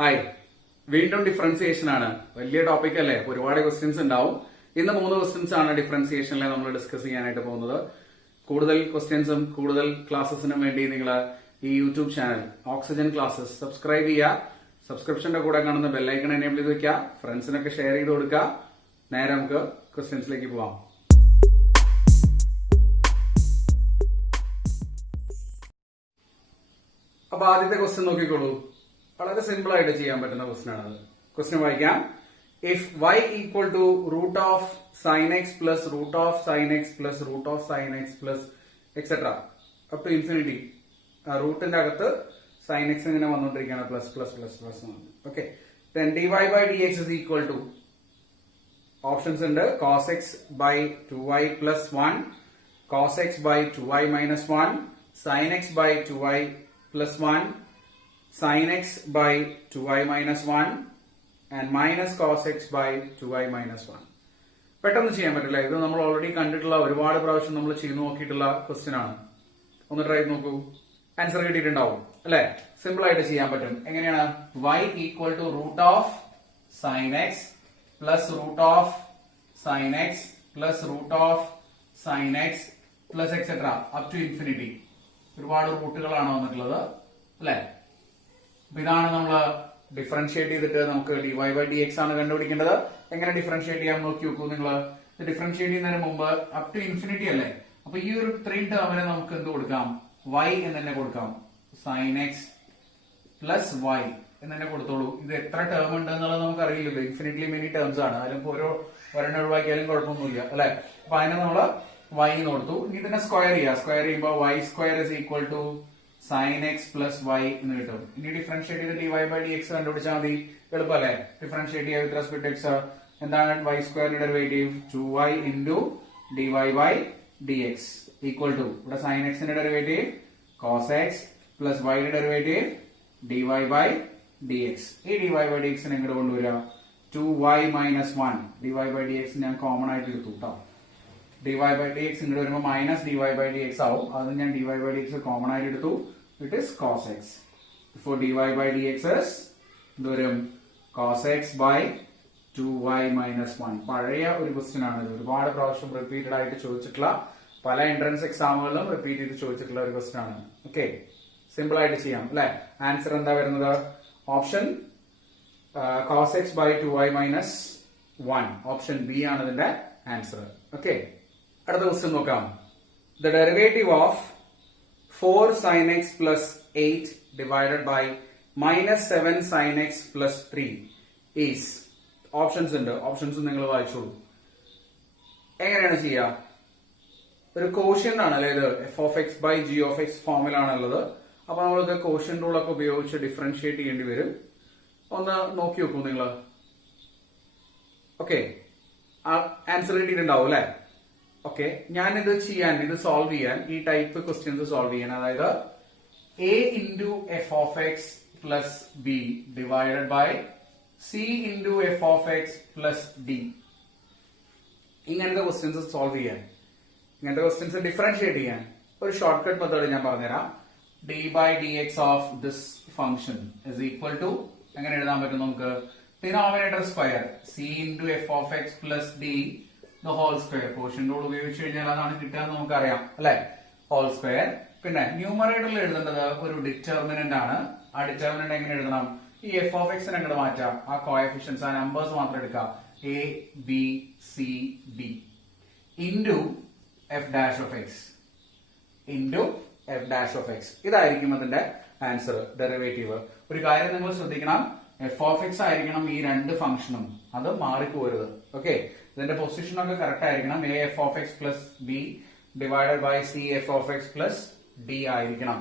Hi, വീണ്ടും differentiation ആണ്. വലിയ ടോപ്പിക് അല്ലേ, ഒരുപാട് ക്വസ്റ്റ്യൻസ് ഉണ്ടാവും. ഇന്ന് 3 ക്വസ്റ്റ്യൻസ് ആണ് ഡിഫറൻസിയേഷനിൽ നമ്മൾ ഡിസ്കസ് ചെയ്യാനായിട്ട് പോകുന്നത്. കൂടുതൽ ക്വസ്റ്റ്യൻസും കൂടുതൽ ക്ലാസ്സസിനും വേണ്ടി നിങ്ങൾ ഈ YouTube channel oxygen classes subscribe ചെയ്യുക. സബ്സ്ക്രിപ്ഷന്റെ കൂടെ കാണുന്ന ബെല്ലൈക്കൺ എനേബിൾ ചെയ്ത് വെക്കുക. ഫ്രണ്ട്സിനൊക്കെ ഷെയർ ചെയ്ത് കൊടുക്കുക. നേരെ നമുക്ക് ക്വസ്റ്റ്യൻസിലേക്ക് പോവാം. അപ്പൊ ആദ്യത്തെ ക്വസ്റ്റ്യൻ നോക്കിക്കോളൂ. വളരെ സിമ്പിൾ ആയിട്ട് ചെയ്യാൻ പറ്റുന്ന ക്വസ്റ്റ്യൻ ആണത്. ക്വസ്റ്റ്യൻ വായിക്കാം. If y equal to root of sine x plus root of sine x plus root of sine x plus etcetera up to infinity, റൂട്ടിന്റെ അകത്ത് സൈൻ എക്സ് ഇങ്ങനെ വന്നുകൊണ്ടിരിക്കുകയാണ്, plus plus plus plus. Okay, then dy by dx is equal to options ഉണ്ട്. cos x by 2y plus 1, cos x by 2y minus 1, sin x by 2y plus 1, sin x by 2y minus 1 and minus cos x by 2y minus 1. പെട്ടെന്ന് ചെയ്യാൻ പറ്റില്ല. ഇത് നമ്മൾ already കണ്ടിട്ടുള്ള, ഒരുപാട് പ്രാവശ്യം നമ്മൾ ചെയ്തു നോക്കിയിട്ടുള്ള ക്വസ്റ്റ്യൻ ആണ്. ഒന്ന് ട്രൈ ചെയ്ത് നോക്കൂ. ആൻസർ കിട്ടിയിട്ടുണ്ടാവും അല്ലെ? സിമ്പിൾ ആയിട്ട് ചെയ്യാൻ പറ്റും. എങ്ങനെയാണ്? y equal to root of sine x plus root of sine x plus root of sine x plus etcetera up to infinity. ഒരുപാട് റൂട്ടുകളാണ് വന്നിട്ടുള്ളത് അല്ലെ? ഇതാണ് നമ്മൾ ഡിഫറൻഷിയേറ്റ് ചെയ്തിട്ട് നമുക്ക് dy ബൈ dx ആണ് കണ്ടുപിടിക്കേണ്ടത്. എങ്ങനെ ഡിഫറൻഷിയേറ്റ് ചെയ്യാൻ നോക്കി നോക്കൂ നിങ്ങൾ. ഡിഫറൻഷിയേറ്റ് ചെയ്യുന്നതിന് മുമ്പ് അപ് ടു ഇൻഫിനിറ്റി അല്ലേ, അപ്പൊ ഈ ഒരു 3 ടേമിനെ നമുക്ക് എന്ത് കൊടുക്കാം? y എന്ന് തന്നെ കൊടുക്കാം. സൈൻ എക്സ് പ്ലസ് y എന്ന് തന്നെ കൊടുത്തോളൂ. ഇത് എത്ര ടേം ഉണ്ട് എന്നുള്ളത് നമുക്ക് അറിയില്ലല്ലോ. ഇൻഫിനിറ്റ്ലി മെനി ടേംസ് ആണ്. അതിലും ഒരെണ്ണം ഒഴിവാക്കിയാലും കുഴപ്പമൊന്നുമില്ല അല്ലെ? അപ്പൊ അതിനെ നമ്മള് y എന്ന് കൊടുത്തു. ഇനി ഇതിനെ സ്ക്വയർ ചെയ്യുക. സ്ക്വയർ ചെയ്യുമ്പോൾ y square is equal to sine x plus y എന്ന് കിട്ടും. ഇനി ഡിഫറൻഷിയേറ്റ് ചെയ്ത് dy ബൈ dx കണ്ടുപിടിച്ചാൽ മതി. എളുപ്പമല്ലേ? ഡിഫറൻഷിയേറ്റ് ചെയ്യുക വിത്ത് റെസ്പെക്ട് എക്സ്. എന്താണ് y സ്ക്വയറിന്റെ derivative? 2y into dy by dx equal to, ഇവിടെ സൈൻ എക്സിന്റെ ഡെറിവേറ്റീവ് കോസ് എക്സ് പ്ലസ് വൈയുടെ ഡെറിവേറ്റീവ് dy ബൈ dx. ഈ dy ബൈ dx എങ്ങോട്ട് കൊണ്ടുവരിക? 2y minus 1. dy by dx ഞാൻ കോമൺ ആയിട്ട് എടുത്തു കേട്ടോ. dy ബൈ dx ഇങ്ങോട്ട് വരുമ്പോൾ മൈനസ് dy ബൈ dx ആവും. അത് ഞാൻ dy ബൈ dx കോമൺ ആയിട്ട് എടുത്തു. It is cos x. ഇപ്പോൾ dy ബൈ dx is ദൂരം cos x by 2y minus 1. പഴയ ഒരു ക്വസ്റ്റ്യൻ ആണ്. ഒരുപാട് പ്രാവശ്യം റിപ്പീറ്റഡ് ആയിട്ട് ചോദിച്ചിട്ടുള്ള, പല എൻട്രൻസ് എക്സാമുകളിലും റിപ്പീറ്റ് ചെയ്ത് ചോദിച്ചിട്ടുള്ള ഒരു ക്വസ്റ്റ്യൻ ആണ്. ഓക്കെ, സിമ്പിൾ ആയിട്ട് ചെയ്യാം അല്ലെ? ആൻസർ എന്താ വരുന്നത്? Option cos x by 2y minus 1. Option B ആണ് ഇതിന്റെ ആൻസർ. ഓക്കെ, അടുത്ത ക്വസ്റ്റ്യൻ നോക്കാം. The derivative of 4 sin x plus 8 divided by minus 7 sin x plus 3 is. Options ഉണ്ട്. ഓപ്ഷൻസ് നിങ്ങൾ വായിച്ചോളൂ. എങ്ങനെയാണ് ചെയ്യുക? ഒരു കോഷ്യന്റ് ആണ് അല്ലെ ഇത്? F of x by g of x ഫോമിലാണുള്ളത്. അപ്പൊ നമ്മളിത് കോഷ്യന്റ് റൂളൊക്കെ ഉപയോഗിച്ച് ഡിഫറൻഷിയേറ്റ് ചെയ്യേണ്ടി വരും. ഒന്ന് നോക്കി നോക്കൂ നിങ്ങൾ. ഓക്കെ, ആൻസർ കിട്ടിയിട്ടുണ്ടാവും അല്ലെ? ഓക്കെ, ഞാനിത് ഇത് സോൾവ് ചെയ്യാൻ, ഈ ടൈപ്പ് ക്വസ്റ്റ്യൻസ് സോൾവ് ചെയ്യാൻ, അതായത് a into f of x plus b divided by c into f of x plus d, ഇങ്ങനത്തെ ക്വസ്റ്റ്യൻസ് സോൾവ് ചെയ്യാൻ, ഇങ്ങനത്തെ ക്വസ്റ്റ്യൻസ് ഡിഫറൻഷിയേറ്റ് ചെയ്യാൻ ഒരു ഷോർട്ട് കട്ട് മെത്തേഡ് ഞാൻ പറഞ്ഞുതരാം. D by d x of this function is equal to, എങ്ങനെ എഴുതാൻ പറ്റും നമുക്ക്? Denominator square c into f of x plus d whole square. Quotient rule ഉപയോഗിച്ച് കഴിഞ്ഞാൽ അതാണ് കിട്ടുക എന്ന് നമുക്കറിയാം അല്ലെ? Whole square. പിന്നെ ന്യൂമറേറ്ററിൽ എഴുതേണ്ടത് ഒരു ഡിറ്റർമിനന്റ് ആണ്. ആ ഡിറ്റർമിനന്റ് എങ്ങനെ എഴുതണം? ഈ എഫ് ഓഫ് എക്സിനെ അങ്ങോട്ട് മാറ്റാം. ആ കോഎഫിഷ്യൻസ്, ആ നമ്പേഴ്സ് മാത്രം എടുക്കാം. A B C D into f dash of X into f dash of X. ഇതായിരിക്കും അതിന്റെ ആൻസർ, ഡെറിവേറ്റീവ്. ഒരു കാര്യം നിങ്ങൾ ശ്രദ്ധിക്കണം, എഫ് ഓഫ് എക്സ് ആയിരിക്കണം ഈ രണ്ട് ഫംഗ്ഷനും. അത് മാറിപ്പോരുത്. ഓക്കെ, ഇതിന്റെ പൊസിഷൻ ഒക്കെ കറക്റ്റ് ആയിരിക്കണം. A f of x plus b divided by c f of x plus d ആയിരിക്കണം.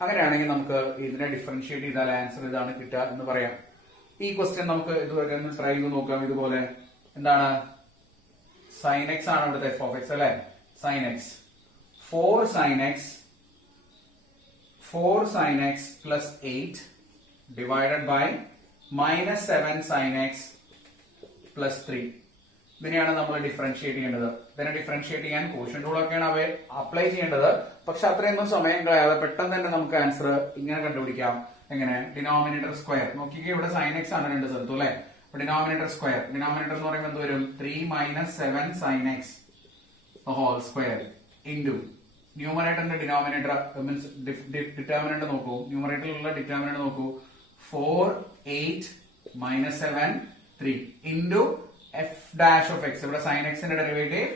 അങ്ങനെയാണെങ്കിൽ നമുക്ക് ഇതിനെ ഡിഫറൻഷിയേറ്റ് ചെയ്താൽ ആൻസർ ഇതാണ് കിട്ടുക എന്ന് പറയാം. ഈ ക്വസ്റ്റ്യൻ നമുക്ക് ഇതുവരെ ഒന്ന് ട്രൈ ചെയ്ത് നോക്കാം. ഇതുപോലെ എന്താണ്? സൈൻ എക്സ് ആണ് ഇവിടുത്തെ എഫ് ഓഫ് എക്സ് അല്ലെ? Sine x 4 sin x plus 8 divided by minus 7 sin x plus 3. ഇതിനെയാണ് നമ്മൾ ഡിഫറൻഷിയേറ്റ് ചെയ്യേണ്ടത്. ഇതിനെ ഡിഫറൻഷിയേറ്റ് ചെയ്യാൻ കോഷ്യന്റ് റൂളൊക്കെയാണ് അപ്ലൈ ചെയ്യേണ്ടത്. പക്ഷെ അത്രയൊന്നും സമയം കളയാതെ പെട്ടെന്ന് തന്നെ നമുക്ക് ആൻസർ ഇങ്ങനെ കണ്ടുപിടിക്കാം. എങ്ങനെ ഡിനോമിനേറ്റർ സ്ക്വയർ നോക്കിക്കേ ഇവിടെ സൈൻ എക്സ് ആണ് രണ്ട് സ്ഥലത്തും അല്ലെ അപ്പൊ ഡിനോമിനേറ്റർ സ്ക്വയർ ഡിനോമിനേറ്റർ എന്ന് പറയുമ്പോൾ എന്ത് വരും 3 minus 7 sine x whole square into ന്യൂമറേറ്ററിന്റെ ഡിനോമിനേറ്റർ മീൻസ് ഡിറ്റർമിനന്റ് നോക്കൂ ന്യൂമറേറ്ററിലുള്ള ഡിറ്റർമിനന്റ് നോക്കൂ 4 8 minus 7 3 into f dash of x ഇവിടെ സൈൻ എക്സിന്റെ derivative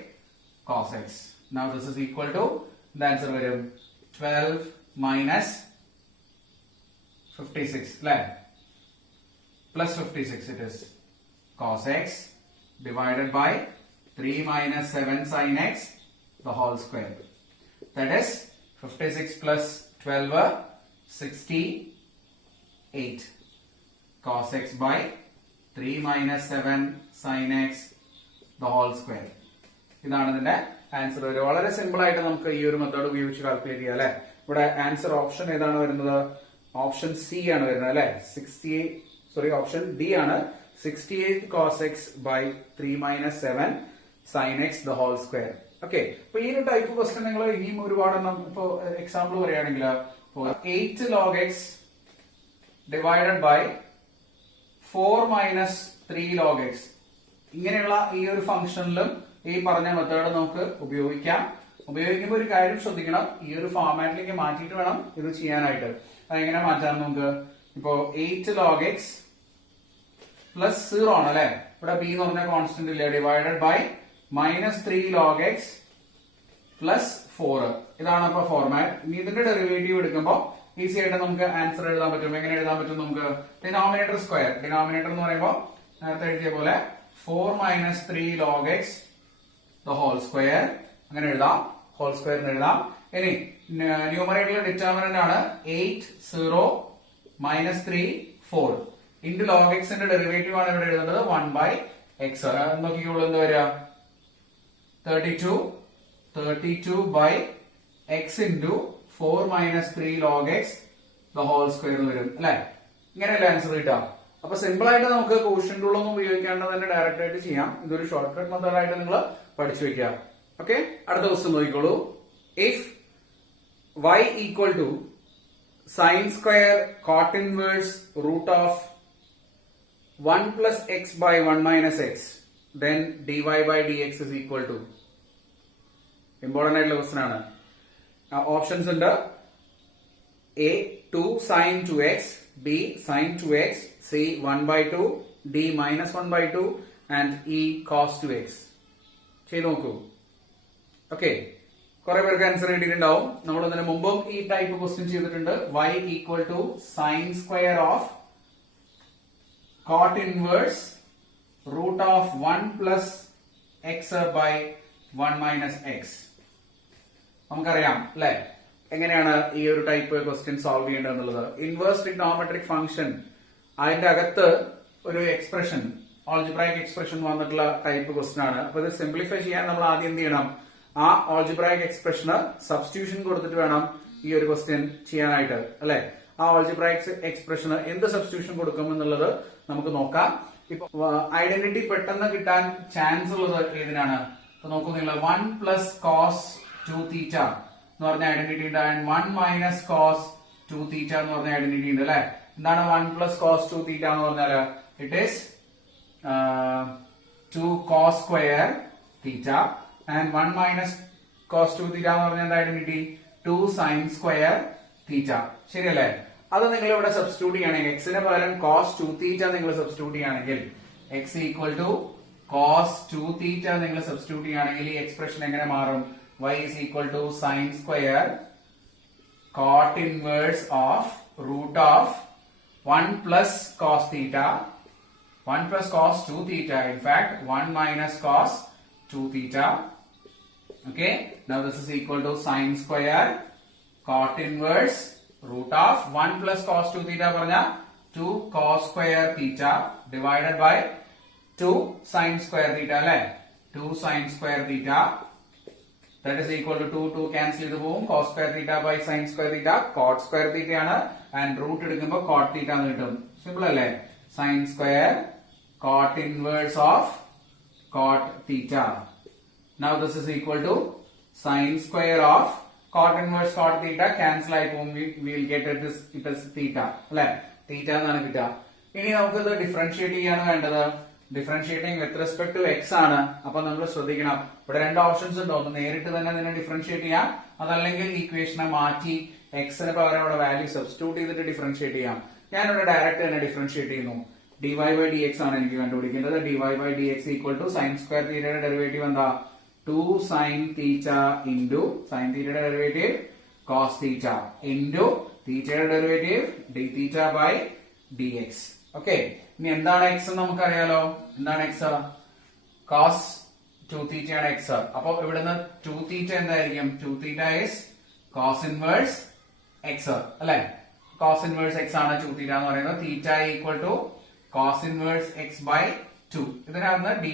cos x. Now this is equal to the answer വരും 12 minus 56 plus 56 it is cos x divided by 3 minus 7 sin x the whole square. That is 56 plus 12 68 cos x by 3 minus 7 sin x the whole square. ഇതാണ് ഇതിന്റെ answer വരിക വളരെ simple ആയിട്ട് നമുക്ക് ഈ ഒരു method ഉപയോഗിച്ച് കാൽക്കുലേറ്റ് ചെയ്യാം അല്ലെ ഇവിടെ ആൻസർ ഓപ്ഷൻ ഏതാണ് വരുന്നത് ഓപ്ഷൻ സി ആണ് വരുന്നത് അല്ലെ ഓപ്ഷൻ ഡി ആണ് 68 cos x by 3 minus 7 sin x the whole square. Okay അപ്പൊ ഈ ഒരു ടൈപ്പ് ക്വസ്റ്റ്യൻ നിങ്ങൾ ഇനിയും ഒരുപാടെണ്ണം ഇപ്പൊ എക്സാമ്പിൾ പറയുകയാണെങ്കിൽ 8 log x divided by 4 minus 3 log x ഇങ്ങനെയുള്ള ഈ ഒരു ഫംഗ്ഷനിലും ഈ പറഞ്ഞ മെത്തേഡ് നമുക്ക് ഉപയോഗിക്കുമ്പോൾ ഒരു കാര്യം ശ്രദ്ധിക്കണം ഈ ഒരു ഫോർമാറ്റിലേക്ക് മാറ്റിയിട്ട് വേണം ഇത് ചെയ്യാനായിട്ട് അതെങ്ങനെ മാറ്റാൻ നമുക്ക് ഇപ്പോ 8 log x പ്ലസ് 0 ആണ് അല്ലെ ഇവിടെ b എന്ന് പറഞ്ഞ കോൺസ്റ്റന്റ് ഇല്ല divided by minus 3 log x plus 4 ഇതാണ് അപ്പൊ ഫോർമാറ്റ് ഇനി ഇതിന്റെ ഡെറിവേറ്റീവ് എടുക്കുമ്പോൾ ഈസി ആയിട്ട് നമുക്ക് ആൻസർ എഴുതാൻ പറ്റും എങ്ങനെ എഴുതാൻ പറ്റും നമുക്ക് ഡിനോമിനേറ്റർ സ്ക്വയർ ഡിനോമിനേറ്റർ എന്ന് പറയുമ്പോൾ നേരത്തെ എഴുതിയ പോലെ 4 minus 3 log x the whole square അങ്ങനെ എഴുതാം ഹോൾ സ്ക്വയർ എഴുതാം ഇനി ന്യൂമറേറ്ററിലെ ഡിറ്റർമിനന്റ് ആണ് 8 0 മൈനസ് 3 4 ഇൻറ്റു ലോഗ് എക്സിന്റെ ഡെറിവേറ്റീവ് ആണ് ഇവിടെ എഴുതുന്നത് 1 by x നോക്കിക്കോളൂ എന്താ വരിക 32 by x into 4 minus 3 log x the whole square വരും അല്ലെ ഇങ്ങനെയല്ലേ ആൻസർ കിട്ടാം അപ്പൊ സിമ്പിൾ ആയിട്ട് നമുക്ക് ക്വസ്റ്റ്യൻ റൂൾ ഒന്നും ഉപയോഗിക്കാണ്ട് തന്നെ ഡയറക്റ്റ് ആയിട്ട് ചെയ്യാം ഇതൊരു ഷോർട്ട് കട്ട് മെത്തേഡ് ആയിട്ട് നിങ്ങൾ പഠിച്ചു വെക്കുക ഓക്കെ അടുത്ത ക്വസ്റ്റ്യൻ നോക്കിക്കോളൂ if y equal to sine square cot inverse root of 1 plus x by 1 minus x then dy by dx is equal to important ആയിട്ടുള്ള ക്വസ്റ്റ്യൻ ആണ് ഓപ്ഷൻസ് ഉണ്ട് a 2 sin 2x b sin 2x c 1 by 2 d minus 1 by 2 and e cos 2x ചെയ്ത് നോക്കൂ okay കുറെ പേർക്ക് answer കിട്ടിയിട്ടുണ്ടാവും നമ്മൾ അതിന് മുമ്പും ഈ ടൈപ്പ് ക്വസ്റ്റ്യൻ ചെയ്തിട്ടുണ്ട് y equal to sine square of cot inverse root of 1 plus x by 1 minus x നമുക്കറിയാം അല്ലെ എങ്ങനെയാണ് ഈ ഒരു ടൈപ്പ് ക്വസ്റ്റ്യൻ സോൾവ് ചെയ്യേണ്ടത് എന്നുള്ളത് ഇൻവേഴ്സ് ട്രിഗ്നോമെട്രിക് ഫംഗ്ഷൻ അതിന്റെ അകത്ത് ഒരു എക്സ്പ്രഷൻ ഓൾജിബ്രായിക് എക്സ്പ്രഷൻ വന്നിട്ടുള്ള ടൈപ്പ് ക്വസ്റ്റ്യൻ ആണ് അപ്പൊ ഇത് സിംപ്ലിഫൈ ചെയ്യാൻ നമ്മൾ ആദ്യം എന്ത് ചെയ്യണം ആ ഓൾജിബ്രായിക് എക്സ്പ്രഷന് സബ്സ്റ്റിറ്റ്യൂഷൻ കൊടുത്തിട്ട് വേണം ഈ ഒരു ക്വസ്റ്റ്യൻ ചെയ്യാനായിട്ട് അല്ലെ ആ ഓൾജിബ്രായിക് എക്സ്പ്രഷന് എന്ത് സബ്സ്റ്റിറ്റ്യൂഷൻ കൊടുക്കും എന്നുള്ളത് നമുക്ക് നോക്കാം ഇപ്പൊ ഐഡന്റിറ്റി പെട്ടെന്ന് കിട്ടാൻ ചാൻസ് ഉള്ളത് ഏതിനാണ് ഇപ്പൊ നോക്കൂ നിങ്ങൾ 1 പ്ലസ് കോസ് 2 തീറ്റ എന്ന് പറഞ്ഞ ഐഡന്റിറ്റി ഉണ്ട് ആൻഡ് 1 മൈനസ് കോസ് 2 തീറ്റ എന്ന് പറഞ്ഞ ഐഡന്റിറ്റി ഉണ്ട് അല്ലെ എന്താണ് 1 പ്ലസ് കോസ് 2 തീറ്റ എന്ന് പറഞ്ഞാല് it is 2 cos square theta and 1 minus cos 2 theta എന്ന് പറഞ്ഞ ഐഡന്റിറ്റി 2 സൈൻ സ്ക്വയർ തീറ്റ ശരിയല്ലേ അത് നിങ്ങൾ ഇവിടെ സബ്സ്റ്റിറ്റ്യൂട്ട് ചെയ്യുകയാണെങ്കിൽ എക്സിന് പകരം കോസ് 2 തീറ്റ നിങ്ങൾ സബ്സ്റ്റിറ്റ്യൂട്ട് ചെയ്യുകയാണെങ്കിൽ എക്സ് ഈക്വൽ ടു കോസ് 2 തീറ്റ നിങ്ങൾ സബ്സ്റ്റിറ്റ്യൂട്ട് ചെയ്യുകയാണെങ്കിൽ ഈ എക്സ്പ്രഷൻ എങ്ങനെ മാറും y is equal to sin square cot inverse of root of 1 plus cos theta 1 plus cos 2 theta in fact 1 minus cos 2 theta okay now this is equal to sin square cot inverse root of 1 plus cos 2 theta പറഞ്ഞ 2 cos square theta divided by 2 sin square theta അല്ലേ 2 sin square theta that is equal to 2 cancel ചെയ്തു പോകും cos square theta by sin square theta cot square theta ആണ് and root എടുക്കുമ്പോൾ cot theta എന്ന് കിട്ടും simple അല്ലേ sin square cot inverse of cot theta now this is equal to sin square of cot inverse coat theta cancel ആയി പോകും. Will get it is theta അല്ലെ, തീറ്റ എന്നാണ് കിട്ടുക. ഇനി നമുക്ക് ഇത് ഡിഫറൻഷിയേറ്റ് ചെയ്യാണ് വേണ്ടത്. Differentiating with respect to x ആണ്. അപ്പൊ നമ്മൾ ശ്രദ്ധിക്കണം, ഇവിടെ രണ്ട് ഓപ്ഷൻസ് ഉണ്ട്. ഒന്ന് നേരിട്ട് തന്നെ ഇതിനെ ഡിഫറൻഷിയേറ്റ് ചെയ്യാം, അതല്ലെങ്കിൽ ഈക്വേഷനെ മാറ്റി എക്സിന് പകരം അവിടെ വാല്യൂ സബ്സ്റ്റിറ്റ്യൂട്ട് ചെയ്തിട്ട് ഡിഫറൻഷിയേറ്റ് ചെയ്യാം. ഞാനിവിടെ ഡയറക്റ്റ് തന്നെ ഡിഫറൻഷിയേറ്റ് ചെയ്യുന്നു. dy by dx ആണ് എനിക്ക് കണ്ടുപിടിക്കേണ്ടത്. dy by dx equal to sine square തീറ്റയുടെ ഡെറിവേറ്റീവ് എന്താ, 2 സൈൻ തീറ്റ ഇൻറ്റു സൈൻ തീറ്റയുടെ ഡെറിവേറ്റീവ് കോസ് തീറ്റ ഇൻറ്റു തീറ്റയുടെ derivative d theta by dx. Okay, ഇനി എന്താണ് എക്സ് എന്ന് നമുക്കറിയാലോ. എന്താണ് എക്സ്? കോസ് 2 തീറ്റയാണ് എക്സ്. അപ്പൊ ഇവിടുന്ന് 2 തീറ്റ എന്തായിരിക്കും? 2 theta is cos inverse x അല്ലെ. കോസ് ഇൻവേഴ്സ് എക്സ് ആണ് 2 തീറ്റ എന്ന് പറയുന്നത്. Theta equal to cos inverse x by 2. ഇതിനകത്ത് ഡി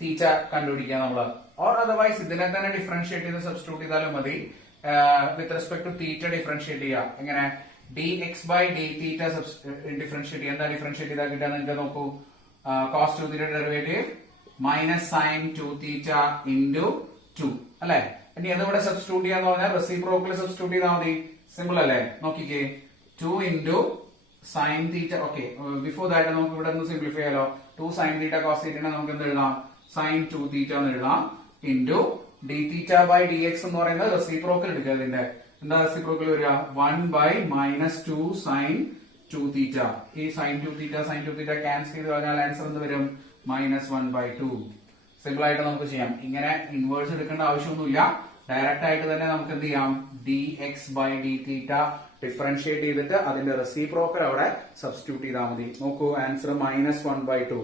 തീറ്റ കണ്ടുപിടിക്കുക നമ്മള്. ഓർ അതർവൈസ് ഇതിനെ തന്നെ ഡിഫറൻഷിയേറ്റ് ചെയ്ത് സബ്സ്റ്റിറ്റ്യൂട്ട് ചെയ്താലും മതി. With respect to theta differentiate ചെയ്യുക. എങ്ങനെ? D x by d theta differentiate ചെയ്യുക. എന്താ ഡിഫറൻഷിയേറ്റ് ചെയ്താൽ കിട്ടുക നിങ്ങൾക്ക് നോക്കൂ. Cos 2 theta derivative minus sine 2 theta into 2 അല്ലെ. ഇനി അതിവിടെ സബ്സ്റ്റിറ്റ്യൂട്ട് ചെയ്യാന്ന് പറഞ്ഞാൽ റെസിപ്രോക്കൽ സബ്സ്റ്റിറ്റ്യൂട്ട് ചെയ്താൽ മതി. സിമ്പിൾ അല്ലേ? നോക്കിക്കേ, 2 into sine theta. Okay, before that നമുക്ക് ഇവിടെ ഒന്ന് സിംപ്ലിഫൈ ചെയ്യാലോ. 2 സൈൻ തീറ്റ കോസ് തീറ്റ നമുക്ക് എന്ത് എഴുതാം? സൈൻ 2 തീറ്റ എന്ന് എഴുതാം into d theta by d x എന്ന് പറയുന്നത് റെസിപ്രോക്കൽ എടുക്കുക. ഇതിന്റെ എന്താ റെസിപ്രോക്കൽ വരിക? 1 ബൈ മൈനസ് 2 സൈൻ 2 തീറ്റ. ഈ സൈൻ 2 തീറ്റ സൈൻ 2 തീറ്റ ക്യാൻസൽ ചെയ്ത് കഴിഞ്ഞാൽ ആൻസർ എന്ത് വരും? Minus 1 by 2. സിമ്പിൾ ആയിട്ട് നമുക്ക് ചെയ്യാം. ഇങ്ങനെ ഇൻവേഴ്സ് എടുക്കേണ്ട ആവശ്യമൊന്നുമില്ല. ഡയറക്റ്റ് ആയിട്ട് തന്നെ നമുക്ക് എന്ത് ചെയ്യാം? D x by d theta differentiate ചെയ്തിട്ട് അതിന്റെ റെസിപ്രോക്കൽ അവിടെ സബ്സ്റ്റിറ്റ്യൂട്ട് ചെയ്താൽ മതി. നോക്കൂ, ആൻസർ മൈനസ് 1 ബൈ 2.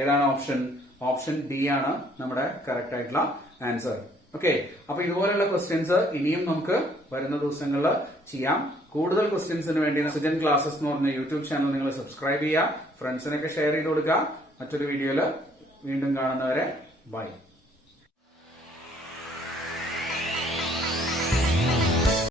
ഏതാണ് ഓപ്ഷൻ? ഓപ്ഷൻ ഡി ആണ് നമ്മുടെ കറക്റ്റ് ആയിട്ടുള്ള ആൻസർ. ഓക്കെ, അപ്പൊ ഇതുപോലുള്ള ക്വസ്റ്റ്യൻസ് ഇനിയും നമുക്ക് വരുന്ന ദിവസങ്ങളിൽ ചെയ്യാം. കൂടുതൽ ക്വസ്റ്റ്യൻസിന് വേണ്ടി സുജൻ ക്ലാസ്സസ് എന്ന് പറഞ്ഞ യൂട്യൂബ് ചാനൽ നിങ്ങൾ സബ്സ്ക്രൈബ് ചെയ്യുക, ഫ്രണ്ട്സിനൊക്കെ ഷെയർ ചെയ്ത് കൊടുക്കുക. മറ്റൊരു വീഡിയോയിൽ വീണ്ടും കാണുന്നവരെ ബൈ.